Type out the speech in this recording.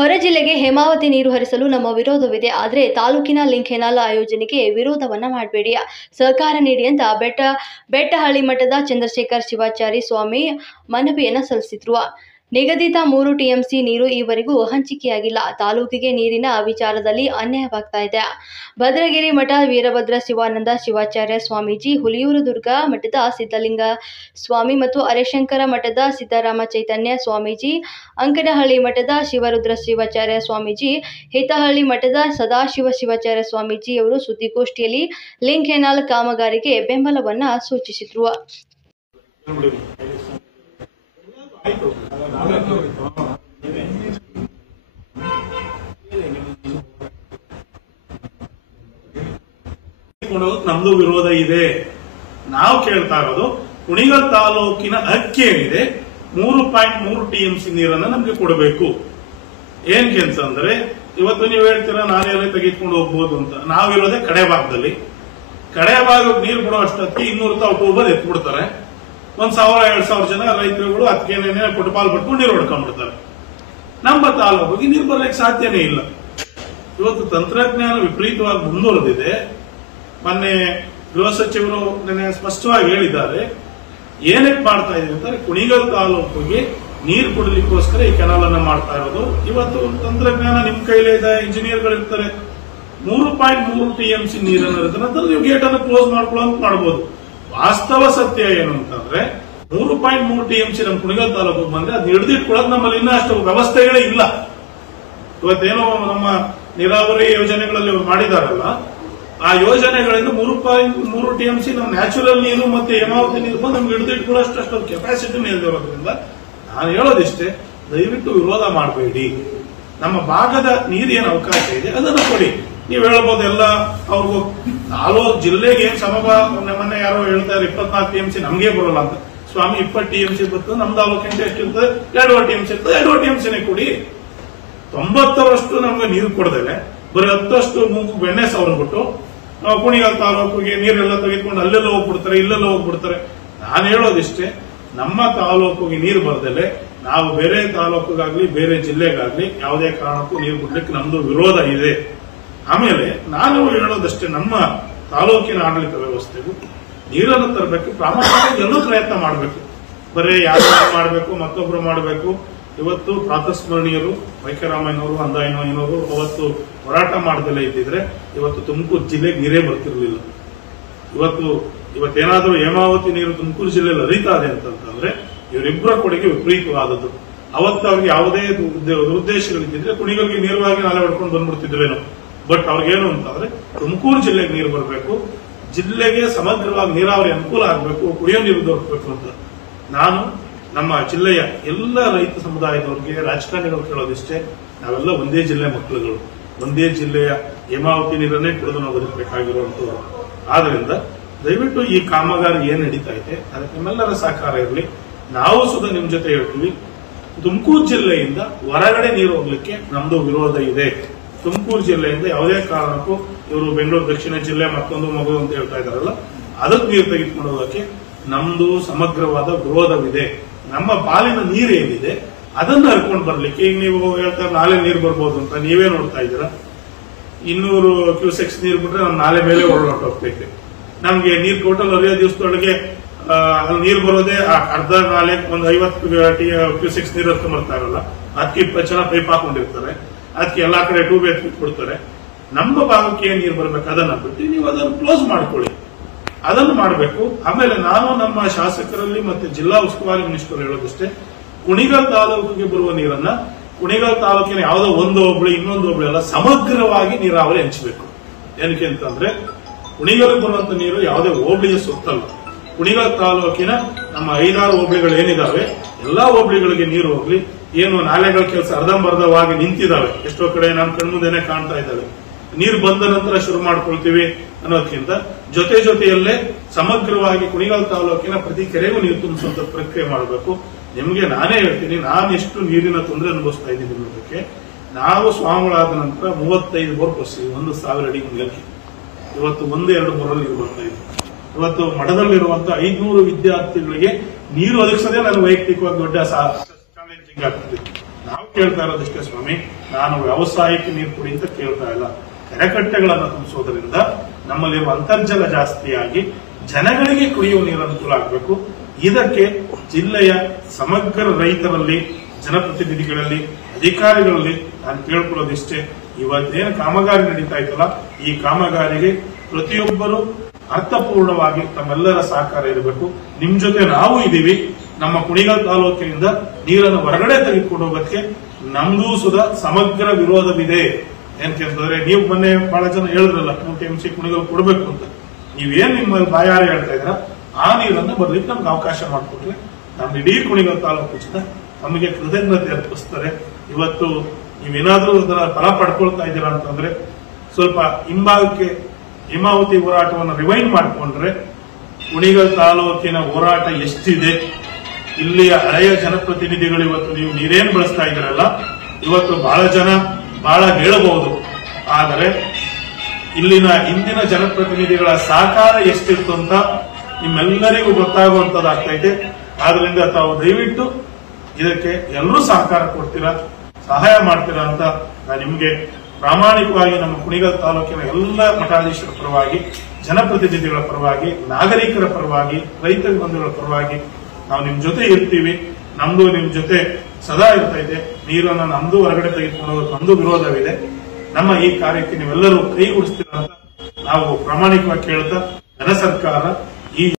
ಹೊರ ಜಿಲ್ಲೆಗೆ ಹೇಮಾವತಿ ನೀರು ಹರಿಸಲು ನಮ್ಮ ವಿರೋಧವಿದೆ. ಆದರೆ ತಾಲೂಕಿನ ಲಿಂಕ್ ಕೆನಾಲ್ ಯೋಜನೆಗೆ ವಿರೋಧವನ್ನ ಮಾಡಬೇಡಿ, ಸಹಕಾರ ನೀಡಿ ಅಂತ ಬೆಟ್ಟಹಳ್ಳಿ ಮಠದ ಚಂದ್ರಶೇಖರ ಶಿವಾಚಾರ್ಯ ಸ್ವಾಮಿ ಮನವಿಯನ್ನ ಸಲ್ಲಿಸಿದ್ರು. ನಿಗದಿತ 3 ಟಿಎಂಸಿ ನೀರು ಈವರೆಗೂ ಹಂಚಿಕೆಯಾಗಿಲ್ಲ. ತಾಲೂಕಿಗೆ ನೀರಿನ ವಿಚಾರದಲ್ಲಿ ಅನ್ಯಾಯವಾಗ್ತಾ ಇದೆ. ಭದ್ರಗಿರಿ ಮಠ ವೀರಭದ್ರ ಶಿವಾನಂದ ಶಿವಾಚಾರ್ಯ ಸ್ವಾಮೀಜಿ, ಹುಲಿಯೂರು ದುರ್ಗಾ ಮಠದ ಸಿದ್ಧಲಿಂಗ ಸ್ವಾಮಿ ಮತ್ತು ಅರೆಶಂಕರ ಮಠದ ಸಿದ್ದರಾಮ ಚೈತನ್ಯ ಸ್ವಾಮೀಜಿ, ಅಂಕನಹಳ್ಳಿ ಮಠದ ಶಿವರುದ್ರ ಶಿವಾಚಾರ್ಯ ಸ್ವಾಮೀಜಿ, ಹಿತಹಳ್ಳಿ ಮಠದ ಸದಾಶಿವ ಶಿವಾಚಾರ್ಯ ಸ್ವಾಮೀಜಿ ಅವರು ಸುದ್ದಿಗೋಷ್ಠಿಯಲ್ಲಿ ಲಿಂಕ್ ಕೆನಾಲ್ ಕಾಮಗಾರಿಗೆ ಬೆಂಬಲವನ್ನ ಸೂಚಿಸಿದ್ರು. ನಮ್ದು ವಿರೋಧ ಇದೆ. ನಾವು ಕೇಳ್ತಾ ಇರೋದು ಕುಣಿಗಲ್ ತಾಲೂಕಿನ ಹಕ್ಕಿ ಏನಿದೆ 3.3 ಟಿಎಂಸಿ ನೀರನ್ನ ನಮ್ಗೆ ಕೊಡಬೇಕು. ಏನ್ ಕೆಲ್ಸ ಅಂದ್ರೆ, ಇವತ್ತು ನೀವು ಹೇಳ್ತೀರಾ ನಾನೆಲ್ಲ ತೆಗೆದುಕೊಂಡು ಹೋಗ್ಬೋದು ಅಂತ. ನಾವಿರೋದೇ ಕಡೆ ಭಾಗದಲ್ಲಿ. ಕಡೆ ಭಾಗಕ್ಕೆ ನೀರು ಕೊಡೋ ಅಷ್ಟೊತ್ತಿಗೆ 200 ರೂಪಾಯಿ ಒಬ್ಬೊಬ್ಬರು ಎತ್ಬಿಡ್ತಾರೆ. 1,000-2,000 ಜನ ರೈತರುಗಳು ಅದಕ್ಕೇನೇನೆ ಪುಟಪಾಲ್ ಪಟ್ಕೊಂಡು ನೀರು ಹೊಡ್ಕೊಂಡ್ಬಿಡ್ತಾರೆ. ನಮ್ಮ ತಾಲೂಕಿಗೆ ನೀರು ಬರ್ಲಿಕ್ಕೆ ಸಾಧ್ಯನೇ ಇಲ್ಲ. ಇವತ್ತು ತಂತ್ರಜ್ಞಾನ ವಿಪರೀತವಾಗಿ ಮುಂದುವರೆದಿದೆ. ಮೊನ್ನೆ ಗೃಹ ಸಚಿವರು ಸ್ಪಷ್ಟವಾಗಿ ಹೇಳಿದ್ದಾರೆ, ಏನಕ್ಕೆ ಮಾಡ್ತಾ ಇದೀವಿ ಅಂತಾರೆ, ಕುಣಿಗಲ್ ತಾಲೂಕಿಗೆ ನೀರು ಕೊಡಲಿಕ್ಕೋಸ್ಕರ ಈ ಕೆನಾಲ್ ಅನ್ನ ಮಾಡ್ತಾ ಇರೋದು. ಇವತ್ತು ತಂತ್ರಜ್ಞಾನ ನಿಮ್ ಕೈಲೇ ಇದೆ, ಇಂಜಿನಿಯರ್ಗಳು ಇರ್ತಾರೆ. 3.3 ಟಿಎಂಸಿ ನೀರನ್ನು ಇರುತ್ತೆ, ನಂತರ ನೀವು ಗೇಟ್ ಅನ್ನು ಕ್ಲೋಸ್ ಮಾಡ್ಕೊಳ್ಳೋಂತ ಮಾಡ್ಬೋದು. ವಾಸ್ತವ ಸತ್ಯ ಏನು ಅಂತಂದ್ರೆ 3.3 ಟಿಎಂಸಿ ನಮ್ಮ ಕುಣಿಗಲ್ ತಾಲೂಕಿಗೆ ಬಂದ್ರೆ ಅದು ಹಿಡಿದಿಟ್ಕೊಳ್ಳೋದು ನಮ್ಮಲ್ಲಿ ಇನ್ನೂ ಅಷ್ಟು ವ್ಯವಸ್ಥೆಗಳೇ ಇಲ್ಲ. ಇವತ್ತೇನೋ ನಮ್ಮ ನೀರಾವರಿ ಯೋಜನೆಗಳಲ್ಲಿ ಮಾಡಿದಾರಲ್ಲ, ಆ ಯೋಜನೆಗಳಿಂದ 3.3 ಟಿಎಂಸಿ ನಮ್ಮ ನ್ಯಾಚುರಲ್ ನೀರು ಮತ್ತೆ ಹೇಮಾವತಿ ನೀರು ಬಂದು ನಮ್ಗೆ ಹಿಡಿದಿಟ್ಕೊಳ್ಳೋಷ್ಟು ಅಷ್ಟೊಂದು ಕೆಪಾಸಿಟಿ ಇರೋದ್ರಿಂದ ನಾನು ಹೇಳೋದಿಷ್ಟೇ, ದಯವಿಟ್ಟು ವಿರೋಧ ಮಾಡಬೇಡಿ. ನಮ್ಮ ಭಾಗದ ನೀರು ಏನು ಅವಕಾಶ ಇದೆ ಅದನ್ನು ಕೊಡಿ. ನೀವು ಹೇಳ್ಬೋದು ಎಲ್ಲ ಅವ್ರಿಗೂ ತಾಲೂಕು ಜಿಲ್ಲೆಗೆ ಮೊನ್ನೆ ಯಾರೋ ಹೇಳ್ತಾರೆ 24 ಟಿಎಂಸಿ ನಮ್ಗೆ ಬರೋಲ್ಲ ಅಂತ. ಸ್ವಾಮಿ 20 ಟಿಎಂಸಿ ಬರ್ತದೆ, ನಮ್ಮ ತಾಲೂಕಿಂದ ಎಷ್ಟಿರ್ತದೆ 2 ಟಿಎಂಸಿ ಇರ್ತದೆ, 2 ಟಿಎಂಸಿನೇ ಕೊಡಿ. 90ರಷ್ಟು ನಮ್ಗೆ ನೀರು ಕೊಡದೇನೆ ಬರೀ 10 ಮೂಗು ಬೆಣ್ಣೆ ಸವರ್ಬಿಟ್ಟು ಕುಣಿಗಲ್ ತಾಲೂಕಿಗೆ ನೀರೆಲ್ಲ ತೆಗೆದುಕೊಂಡು ಅಲ್ಲೆಲ್ಲ ಹೋಗ್ಬಿಡ್ತಾರೆ, ಇಲ್ಲೆಲ್ಲ ಹೋಗ್ಬಿಡ್ತಾರೆ. ನಾನು ಹೇಳೋದಿಷ್ಟೇ, ನಮ್ಮ ತಾಲೂಕಿಗೆ ನೀರು ಬರ್ದಲೆ ನಾವು ಬೇರೆ ತಾಲೂಕಿಗಾಗ್ಲಿ ಬೇರೆ ಜಿಲ್ಲೆಗಾಗ್ಲಿ ಯಾವುದೇ ಕಾರಣಕ್ಕೂ ನೀರು ಬಿಡ್ಲಿಕ್ಕೆ ನಮ್ದು ವಿರೋಧ ಇದೆ. ಆಮೇಲೆ ನಾನು ಹೇಳೋದಷ್ಟೇ, ನಮ್ಮ ತಾಲೂಕಿನ ಆಡಳಿತ ವ್ಯವಸ್ಥೆಗೂ ನೀರನ್ನು ತರಬೇಕು, ಪ್ರಾಮಾಣಿಕವಾಗಿ ಎಲ್ಲೂ ಪ್ರಯತ್ನ ಮಾಡಬೇಕು. ಬರೀ ಯಾರು ಮಾಡಬೇಕು, ಮತ್ತೊಬ್ರು ಮಾಡಬೇಕು. ಇವತ್ತು ಪ್ರಾತಸ್ಮರಣೀಯರು ವೈಕರಾಮಯ್ಯನವರು, ಅಂದಾಯನವರು ಅವತ್ತು ಹೋರಾಟ ಮಾಡದಲ್ಲೇ ಇದ್ದಿದ್ರೆ ಇವತ್ತು ತುಮಕೂರು ಜಿಲ್ಲೆಗೆ ನೀರೇ ಬರ್ತಿರ್ಲಿಲ್ಲ. ಇವತ್ತೇನಾದ್ರೂ ಹೇಮಾವತಿ ನೀರು ತುಮಕೂರು ಜಿಲ್ಲೆಯಲ್ಲಿ ಹರಿತಾ ಇದೆ ಅಂತಂದ್ರೆ ಇವರಿಬ್ಬರ ಕೊಡುಗೆ ವಿಪರೀತವಾದದ್ದು. ಅವತ್ತು ಅವ್ರಿಗೆ ಯಾವುದೇ ದುರುದ್ದೇಶಗಳಿದ್ದಿದ್ರೆ ಕುಣಿಗಲ್ಗೆ ನೇರವಾಗಿ ನಾಲೆ ಹೊಡ್ಕೊಂಡು ಬಂದ್ಬಿಡ್ತಿದ್ರೇನೋ. ಬಟ್ ಅವ್ರಿಗೇನು ಅಂತಂದ್ರೆ ತುಮಕೂರು ಜಿಲ್ಲೆಗೆ ನೀರು ಬರಬೇಕು, ಜಿಲ್ಲೆಗೆ ಸಮಗ್ರವಾಗಿ ನೀರಾವರಿ ಅನುಕೂಲ ಆಗಬೇಕು, ಕುಡಿಯೋ ನೀರು ದೊರಕಬೇಕು ಅಂತ ನಾನು ನಮ್ಮ ಜಿಲ್ಲೆಯ ಎಲ್ಲ ರೈತ ಸಮುದಾಯದವರಿಗೆ, ರಾಜಕಾರಣಿಗಳು ಕೇಳೋದಿಷ್ಟೇ, ನಾವೆಲ್ಲ ಒಂದೇ ಜಿಲ್ಲೆ ಮಕ್ಕಳುಗಳು, ಒಂದೇ ಜಿಲ್ಲೆಯ ಹೇಮಾವತಿ ನೀರನ್ನೇ ಕುಡಿದು ನಾವು ಬದುಕಬೇಕಾಗಿರುವಂತದ್ದು. ಆದ್ರಿಂದ ದಯವಿಟ್ಟು ಈ ಕಾಮಗಾರಿ ಏನ್ ನಡೀತಾ ಇದೆ ಅದಕ್ಕೆ ನಿಮ್ಮೆಲ್ಲರ ಸಹಕಾರ ಇರಲಿ. ನಾವು ಸುಧಾ ನಿಮ್ ಜೊತೆ ಹೇಳ್ತೀವಿ, ತುಮಕೂರು ಜಿಲ್ಲೆಯಿಂದ ಹೊರಗಡೆ ನೀರು ಹೋಗ್ಲಿಕ್ಕೆ ನಮ್ದು ವಿರೋಧ ಇದೆ. ತುಮಕೂರು ಜಿಲ್ಲೆಯಿಂದ ಯಾವುದೇ ಕಾರಣಕ್ಕೂ ಇವರು ಬೆಂಗಳೂರು ದಕ್ಷಿಣ ಜಿಲ್ಲೆ ಮತ್ತೊಂದು ಮಗು ಅಂತ ಹೇಳ್ತಾ ಇದಾರಲ್ಲ, ಅದಕ್ಕೆ ನೀರು ತೆಗೆದುಕೊಂಡು ಹೋಗೋಕೆ ನಮ್ದು ಸಮಗ್ರವಾದ ವಿರೋಧವಿದೆ. ನಮ್ಮ ಪಾಲಿನ ನೀರು ಏನಿದೆ ಅದನ್ನ ಹರ್ಕೊಂಡು ಬರ್ಲಿಕ್ಕೆ, ಈಗ ನೀವು ಹೇಳ್ತಾರೆ ನಾಲೆ ನೀರು ಬರ್ಬೋದು ಅಂತ, ನೀವೇ ನೋಡ್ತಾ ಇದ್ದೀರಾ. 200 ಕ್ಯೂಸೆಕ್ಸ್ ನೀರು ಬಿಟ್ರೆ ನಮ್ಮ ನಾಲೆ ಮೇಲೆ ಹೊರಟೋಗ್ತೈತೆ. ನಮ್ಗೆ ನೀರು ಟೋಟಲ್ 10 ದಿವಸದೊಳಗೆ ಅಲ್ಲಿ ನೀರು ಬರೋದೇ ಅರ್ಧ ನಾಲೆ ಒಂದು 50 ಕ್ಯೂಸೆಕ್ಸ್ ನೀರು ಹರ್ಕೊಂಡ್ ಬರ್ತಾ ಇರಲ್ಲ. ಅದಕ್ಕೆ 20 ಜನ ಪೈಪ್ ಹಾಕೊಂಡಿರ್ತಾರೆ, ಅದಕ್ಕೆ ಎಲ್ಲಾ ಕಡೆ ಟ್ಯೂಬ್ ಎತ್ಬಿಟ್ಬಿಡ್ತಾರೆ. ನಮ್ಮ ಭಾಗಕ್ಕೆ ಏನ್ ನೀರು ಬರ್ಬೇಕು ಅದನ್ನ ಬಿಟ್ಟು ನೀವು ಅದನ್ನು ಕ್ಲೋಸ್ ಮಾಡ್ಕೊಳ್ಳಿ, ಅದನ್ನು ಮಾಡಬೇಕು. ಆಮೇಲೆ ನಾನು ನಮ್ಮ ಶಾಸಕರಲ್ಲಿ ಮತ್ತೆ ಜಿಲ್ಲಾ ಉಸ್ತುವಾರಿ ಮಿನಿಸ್ಟರ್ ಹೇಳೋದಷ್ಟೇ, ಕುಣಿಗಲ್ ತಾಲೂಕಿಗೆ ಬರುವ ನೀರನ್ನ ಕುಣಿಗಲ್ ತಾಲೂಕಿನ ಯಾವುದೋ ಒಂದು ಹೋಬಳಿ ಇನ್ನೊಂದು ಹೋಬಳಿ ಅಲ್ಲ, ಸಮಗ್ರವಾಗಿ ನೀರಾವರಿ ಹಂಚಬೇಕು. ಏನಕ್ಕೆ ಅಂತಂದ್ರೆ ಕುಣಿಗಲ್ ಬರುವಂತ ನೀರು ಯಾವುದೇ ಹೋಬಳಿಯ ಸುತ್ತಲ್ಲ. ಕುಣಿಗಲ್ ತಾಲೂಕಿನ ನಮ್ಮ 5-6 ಹೋಬಳಿಗಳು ಏನಿದಾವೆ ಎಲ್ಲಾ ಹೋಬಳಿಗಳಿಗೆ ನೀರು ಹೋಗ್ಲಿ. ಏನು ನಾಲೆಗಳ ಕೆಲಸ ಅರ್ಧಂಬರ್ಧವಾಗಿ ನಿಂತಿದ್ದಾವೆ, ಎಷ್ಟೋ ಕಡೆ ನಮ್ಮ ಕಣ್ಮುಂದೆನೆ ಕಾಣ್ತಾ ಇದ್ದಾವೆ. ನೀರು ಬಂದ ನಂತರ ಶುರು ಮಾಡ್ಕೊಳ್ತೀವಿ ಅನ್ನೋದಕ್ಕಿಂತ ಜೊತೆಯಲ್ಲೇ ಸಮಗ್ರವಾಗಿ ಕುಣಿಗಲ್ ತಾಲೂಕಿನ ಪ್ರತಿ ಕೆರೆಗೂ ನೀರು ತುಂಬಿಸುವಂತ ಪ್ರಕ್ರಿಯೆ ಮಾಡಬೇಕು. ನಿಮ್ಗೆ ನಾನೇ ಹೇಳ್ತೀನಿ, ನಾನು ಎಷ್ಟು ನೀರಿನ ತೊಂದರೆ ಅನುಭವಿಸ್ತಾ ಇದ್ದೀನಿ ಅನ್ನೋದಕ್ಕೆ. ನಾವು ಸ್ವಾಮಿಗಳಾದ ನಂತರ 35 ಬೋರ್ ಕೊಡ್ತೀವಿ, 1,000 ಅಡಿ ನೀರಿಗೆ. ಇವತ್ತು 1-2 ಬೋರಲ್ಲಿ ನೀರು ಬರ್ತಾ ಇದೆ. ಇವತ್ತು ಮಠದಲ್ಲಿರುವಂತಹ 500 ವಿದ್ಯಾರ್ಥಿಗಳಿಗೆ ನೀರು ಒದಗಿಸೋದೇ ನಾನು ವೈಯಕ್ತಿಕವಾಗಿ ದೊಡ್ಡ ಚಾಲೆಂಜಿಂಗ್ ಆಗ್ತದೆ. ನಾವು ಕೇಳ್ತಾ ಇರೋದಷ್ಟೇ ಸ್ವಾಮಿ, ನಾನು ವ್ಯವಸಾಯಕ್ಕೆ ನೀರು ಕೊಡಿ ಅಂತ ಕೇಳ್ತಾ ಇಲ್ಲ. ಕೆರೆಕಟ್ಟೆಗಳನ್ನು ತುಂಬಿಸೋದ್ರಿಂದ ನಮ್ಮಲ್ಲಿರುವ ಅಂತರ್ಜಲ ಜಾಸ್ತಿಯಾಗಿ ಜನಗಳಿಗೆ ಕುಡಿಯುವ ನೀರು ಅನುಕೂಲ ಆಗಬೇಕು. ಇದಕ್ಕೆ ಜಿಲ್ಲೆಯ ಸಮಗ್ರ ರೈತರಲ್ಲಿ, ಜನಪ್ರತಿನಿಧಿಗಳಲ್ಲಿ, ಅಧಿಕಾರಿಗಳಲ್ಲಿ ನಾನು ಕೇಳ್ಕೊಳ್ಳೋದಿಷ್ಟೇ, ಇವತ್ತೇನು ಕಾಮಗಾರಿ ನಡೀತಾ ಇತ್ತಲ್ಲ, ಈ ಕಾಮಗಾರಿಗೆ ಪ್ರತಿಯೊಬ್ಬರು ಅರ್ಥಪೂರ್ಣವಾಗಿ ತಮ್ಮೆಲ್ಲರ ಸಹಕಾರ ಇರಬೇಕು. ನಿಮ್ ಜೊತೆ ನಾವು ಇದೀವಿ. ನಮ್ಮ ಕುಣಿಗಲ್ ತಾಲೂಕಿನಿಂದ ನೀರನ್ನು ಹೊರಗಡೆ ತೆಗೆದುಕೊಂಡು ಹೋಗೋದಕ್ಕೆ ನಮ್ದು ಸುಧಾ ಸಮಗ್ರ ವಿರೋಧವಿದೆ. ಏನಂತಂದ್ರೆ, ನೀವು ಮೊನ್ನೆ ಬಹಳ ಜನ ಹೇಳಿದ್ರಲ್ಲ 3 TMC ಕುಣಿಗಲ್ ಕೊಡಬೇಕು ಅಂತ. ನೀವೇನ್ ನಿಮ್ಮ ಬಾಯಾರೆ ಹೇಳ್ತಾ ಇದ್ರ ಆ ನೀರನ್ನು ಬರ್ಲಿಕ್ಕೆ ನಮ್ಗೆ ಅವಕಾಶ ಮಾಡಿಕೊಟ್ರೆ ನಮ್ಮ ಇಡೀ ಕುಣಿಗಲ್ ತಾಲೂಕು ಜನ ನಮಗೆ ಕೃತಜ್ಞತೆ ಅರ್ಪಿಸ್ತಾರೆ. ಇವತ್ತು ನೀವೇನಾದ್ರೂ ಅದರ ಫಲ ಪಡ್ಕೊಳ್ತಾ ಇದ್ದೀರಾ ಅಂತಂದ್ರೆ ಸ್ವಲ್ಪ ಹಿಂಭಾಗಕ್ಕೆ ಹೇಮಾವತಿ ಹೋರಾಟವನ್ನು ರಿವೈಂಡ್ ಮಾಡಿಕೊಂಡ್ರೆ ಕುಣಿಗಲ್ ತಾಲೂಕಿನ ಹೋರಾಟ ಎಷ್ಟಿದೆ, ಇಲ್ಲಿಯ ಹಳೆಯ ಜನಪ್ರತಿನಿಧಿಗಳು ಇವತ್ತು ನೀವು ನೀರೇನ್ ಬಳಸ್ತಾ ಇದ್ದೀರಲ್ಲ, ಇವತ್ತು ಬಹಳ ಜನ ಬಹಳ ಹೇಳಬಹುದು, ಆದರೆ ಇಲ್ಲಿನ ಹಿಂದಿನ ಜನಪ್ರತಿನಿಧಿಗಳ ಸಹಕಾರ ಎಷ್ಟಿತ್ತು ಅಂತ ನಿಮ್ಮೆಲ್ಲರಿಗೂ ಗೊತ್ತಾಗುವಂತದ್ದಾಗ್ತೈತೆ. ಆದ್ರಿಂದ ತಾವು ದಯವಿಟ್ಟು ಇದಕ್ಕೆ ಎಲ್ಲರೂ ಸಹಕಾರ ಕೊಡ್ತೀರಾ, ಸಹಾಯ ಮಾಡ್ತೀರಾ ಅಂತ ನಾನು ನಿಮ್ಗೆ ಪ್ರಾಮಾಣಿಕವಾಗಿ ನಮ್ಮ ಕುಣಿಗಲ್ ತಾಲೂಕಿನ ಎಲ್ಲ ಮಠಾಧೀಶರ ಪರವಾಗಿ, ಜನಪ್ರತಿನಿಧಿಗಳ ಪರವಾಗಿ, ನಾಗರಿಕರ ಪರವಾಗಿ, ರೈತ ಬಂಧುಗಳ ಪರವಾಗಿ ನಾವು ನಿಮ್ ಜೊತೆ ಇರ್ತೀವಿ. ನಮ್ದು ನಿಮ್ ಜೊತೆ ಸದಾ ಇರ್ತಾ ಇದೆ. ನೀರನ್ನು ನಮ್ದು ಹೊರಗಡೆ ತೆಗೆದುಕೊಂಡು ಹೋಗೋದು ನಮ್ದು ವಿರೋಧವಿದೆ. ನಮ್ಮ ಈ ಕಾರ್ಯಕ್ಕೆ ನೀವೆಲ್ಲರೂ ಕೈಗೂಡಿಸ್ತೀರ ಅಂತ ನಾವು ಪ್ರಾಮಾಣಿಕವಾಗಿ ಕೇಳ್ತಾ, ಜನ ಸರ್ಕಾರ